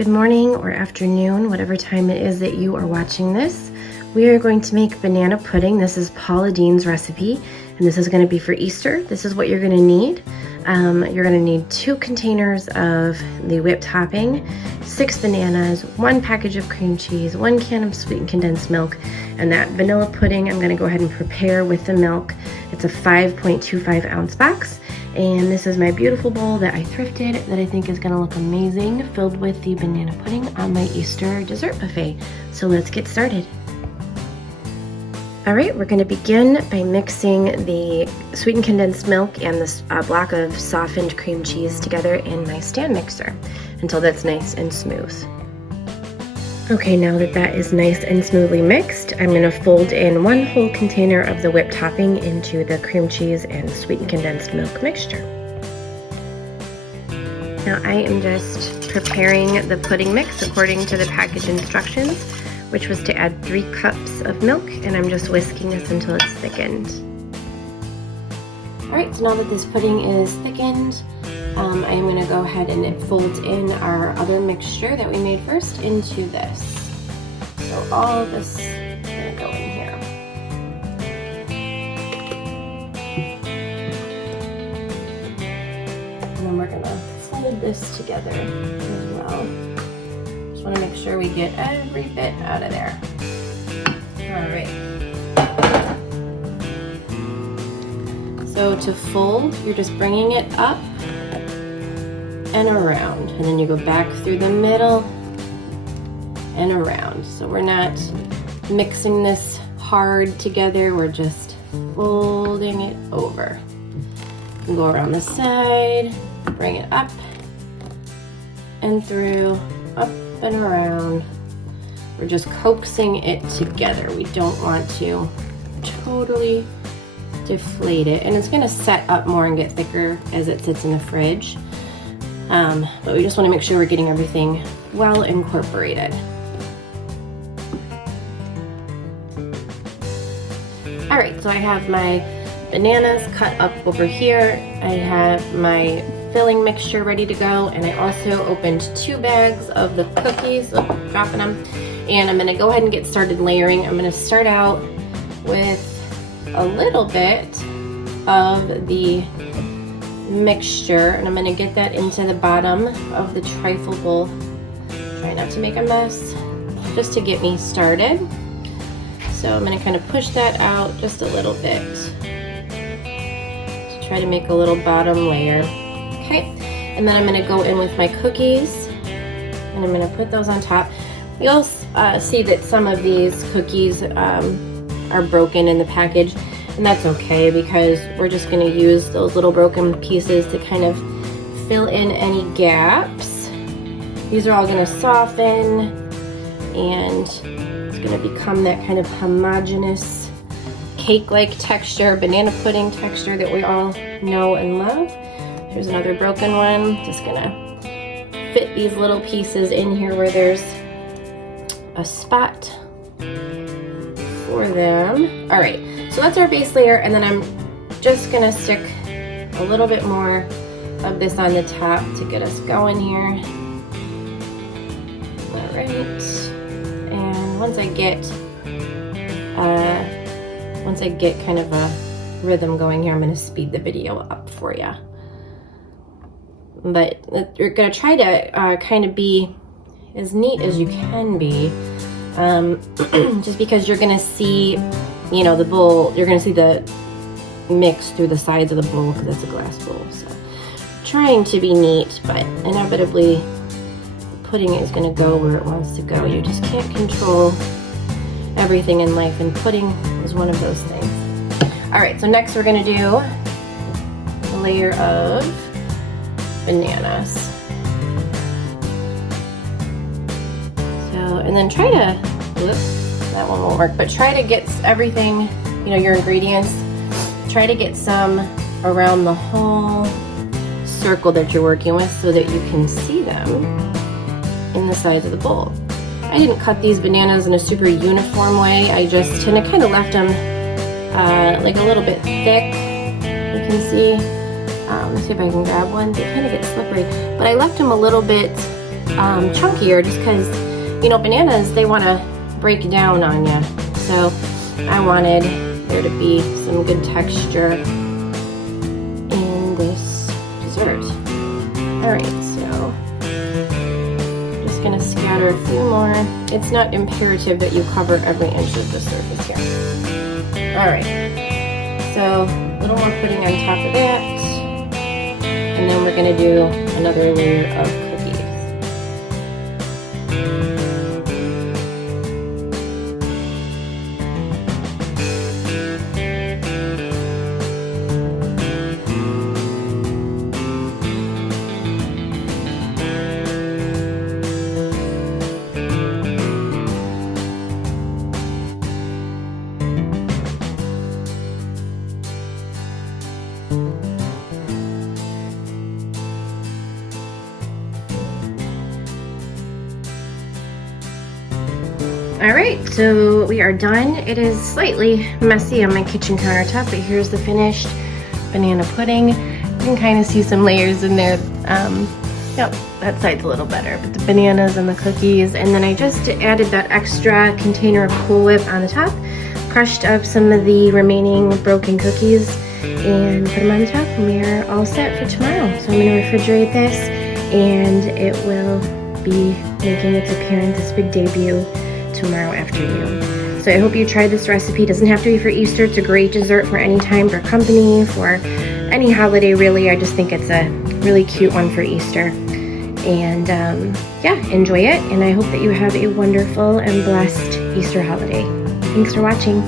Good morning or afternoon, whatever time it is that you are watching this. We are going to make banana pudding. This is Paula Deen's recipe, and this is going to be for Easter. This is what you're going to need. You're going to need 2 containers of the whipped topping, 6 bananas, 1 package of cream cheese, 1 can of sweetened condensed milk, and that vanilla pudding I'm going to go ahead and prepare with the milk. It's a 5.25 ounce box, and this is my beautiful bowl that I thrifted that I think is going to look amazing, filled with the banana pudding on my Easter dessert buffet. So let's get started. All right, we're going to begin by mixing the sweetened condensed milk and this block of softened cream cheese together in my stand mixer until that's nice and smooth. Okay, now that that is nice and smoothly mixed, I'm going to fold in 1 whole container of the whipped topping into the cream cheese and sweetened condensed milk mixture. Now I am just preparing the pudding mix according to the package instructions, which was to add 3 cups of milk, and I'm just whisking this until it's thickened. All right, so now that this pudding is thickened, I'm gonna go ahead and fold in our other mixture that we made first into this. So all of this is gonna go in here. And then we're gonna fold this together as well. Just want to make sure we get every bit out of there. All right. So to fold, you're just bringing it up and around, and then you go back through the middle and around. So we're not mixing this hard together, we're just folding it over. You can go around the side, bring it up and through, up and around. We're just coaxing it together. We don't want to totally deflate it, and it's going to set up more and get thicker as it sits in the fridge, but we just want to make sure we're getting everything well incorporated. All right, so I have my bananas cut up over here. I have my filling mixture ready to go, and I also opened 2 bags of the cookies, dropping them, and I'm gonna go ahead and get started layering. I'm gonna start out with a little bit of the mixture, and I'm gonna get that into the bottom of the trifle bowl. Try not to make a mess, just to get me started. So I'm gonna kind of push that out just a little bit to try to make a little bottom layer. Okay, and then I'm going to go in with my cookies, and I'm going to put those on top. You'll see that some of these cookies are broken in the package, and that's okay because we're just going to use those little broken pieces to kind of fill in any gaps. These are all going to soften, and it's going to become that kind of homogeneous cake-like texture, banana pudding texture that we all know and love. Here's another broken one. Just gonna fit these little pieces in here where there's a spot for them. All right, so that's our base layer, and then I'm just gonna stick a little bit more of this on the top to get us going here. All right, and once I get kind of a rhythm going here, I'm gonna speed the video up for you. But you're going to try to kind of be as neat as you can be, just because you're going to see, you know, the bowl, you're going to see the mix through the sides of the bowl because it's a glass bowl. So trying to be neat, but inevitably the pudding is going to go where it wants to go. You just can't control everything in life, and pudding is one of those things. All right, so next we're going to do a layer of bananas. So, and then try to, whoops, that one won't work, but try to get everything, you know, your ingredients, try to get some around the whole circle that you're working with so that you can see them in the sides of the bowl. I didn't cut these bananas in a super uniform way. I just kind of left them like a little bit thick, you can see. Let's see if I can grab one. They kind of get slippery, but I left them a little bit chunkier, just because, you know, bananas, they want to break down on you. So I wanted there to be some good texture in this dessert. All right, so just gonna scatter a few more. It's not imperative that you cover every inch of the surface here. All right, so a little more pudding on top of that, and then we're gonna do another layer of cookies. All right, so we are done. It is slightly messy on my kitchen countertop, but here's the finished banana pudding. You can kind of see some layers in there. Yep, that side's a little better, but the bananas and the cookies. And then I just added that extra container of Cool Whip on the top, crushed up some of the remaining broken cookies, and put them on the top, and we are all set for tomorrow. So I'm gonna refrigerate this, and it will be making its appearance, this big debut, tomorrow afternoon. So I hope you tried this recipe. It doesn't have to be for Easter. It's a great dessert for any time, for company, for any holiday really. I just think it's a really cute one for Easter. And yeah, enjoy it. And I hope that you have a wonderful and blessed Easter holiday. Thanks for watching.